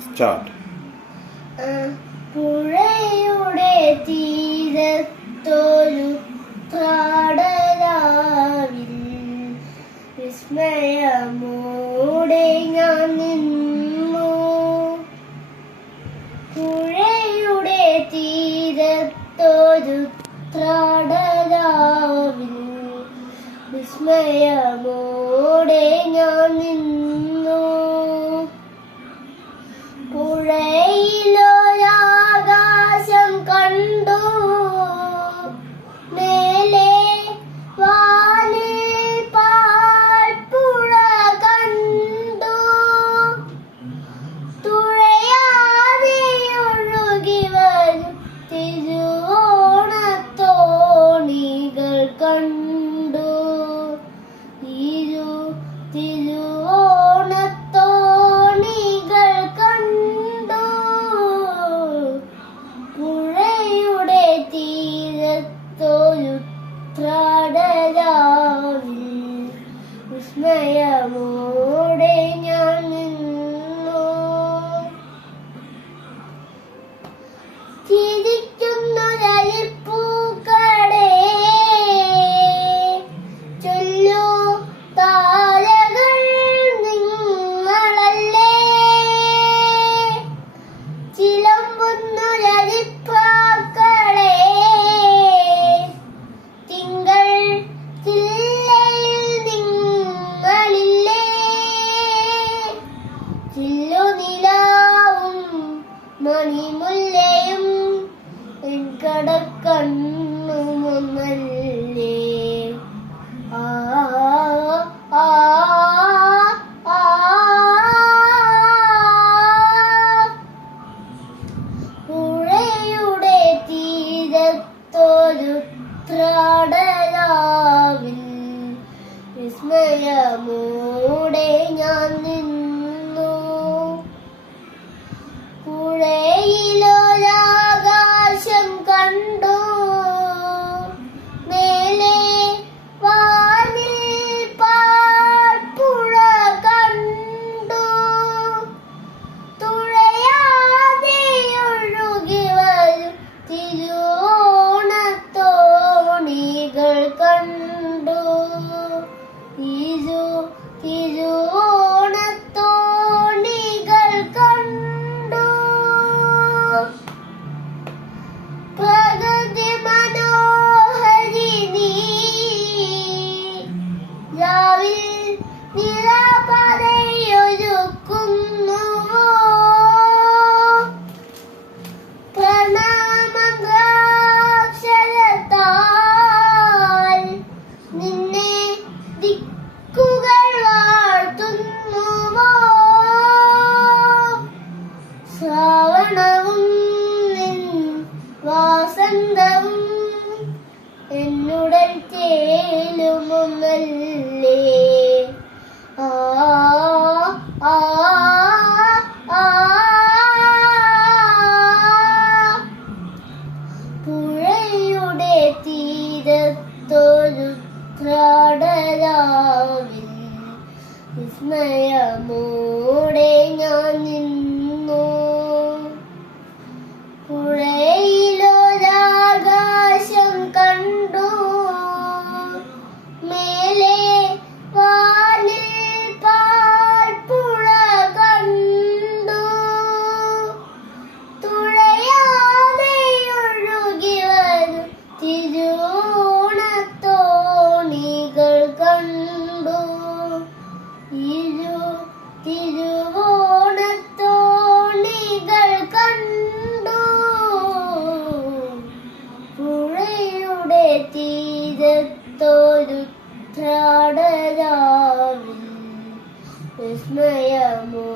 Start. പുഴയുടെ തീരത്തൊരു കാടലാവിൽ വിസ്മയമോടെ ഞാൻ നിന്നു. പുഴയുടെ തീരത്തൊരു കാടലാവിൽ വിസ്മയമോടെ ഞാൻ നിന്നു. പുഴയിലൊരാകാശം കണ്ടു, മേലെ വാനിൽ പാൽപ്പുഴ കണ്ടു. തുഴയാതെ ഒഴുകി വരും തിരുവോണത്തോണികൾ കണ്ടു. തിരുവോണത്തോണികൾ കണ്ടു. പുഴയുടെ തീരത്തൊരു കാടലാവിൽ വിസ്മയമോടെ ഞാൻ നിന്നു. ചിരിക്കുന്നൊരരിപ്പൂക്കളെ ചൊല്ലൂ, താരകൾ നിങ്ങളല്ലേ. ചിലമ്പുന്നൊരരിപ്പാക്കളെ തിങ്കൾ ചില്ലയിൽ നിങ്ങളില്ലേ. ചില്ലുനിലാവും മണിമുല്ലയും എൻ കടക്കണ്ണുമൊന്നല്ലേ. ആ ആ ആ പുഴയുടെ തീരത്തൊരു കാടലാവിൽ വിസ്മയമോടെ ഞാൻ നിന്നു. പുഴയിലൊരാകാശം കണ്ടു, മേലെ വാനിൽ പാൽപ്പുഴ കണ്ടു. തുഴയാതെ ഒഴുകി വരും തിരുവോണത്തോണികൾ കണ്ടു. തിരുവോണത്തോണികൾ കണ്ടു. പ്രകൃതി മനോഹരി നീ രാവിൽ നിലാപറയൊരുക്കുന്നുവോ. പ്രണാമദ്രാക്ഷരത്താൽ നിന്നെ ദിക്കുകൾ വാഴ്ത്തുന്നുവോ. ശ്രാവണവും നിൻ വാസന്തവും എന്നുടൽ തേലുമൊന്നല്ലേ. ആ ആ ആ പുഴയുടെ തീരത്തൊരു കാടലാവിൽ വിസ്മയമോടെ ഞാൻ നിന്നു. പുഴയിലൊരാകാശം കണ്ടു, മേലെ വാനിൽ പാൽപ്പുഴ കണ്ടു. തുഴയാതെ ഒഴുകി വരും തിരുവോണത്തോണികൾ കണ്ടു. തിരുവോണത്തോണികൾ കണ്ടു. പുഴയുടെ തീരത്തൊരു കാടലാവിൽ വിസ്മയമോ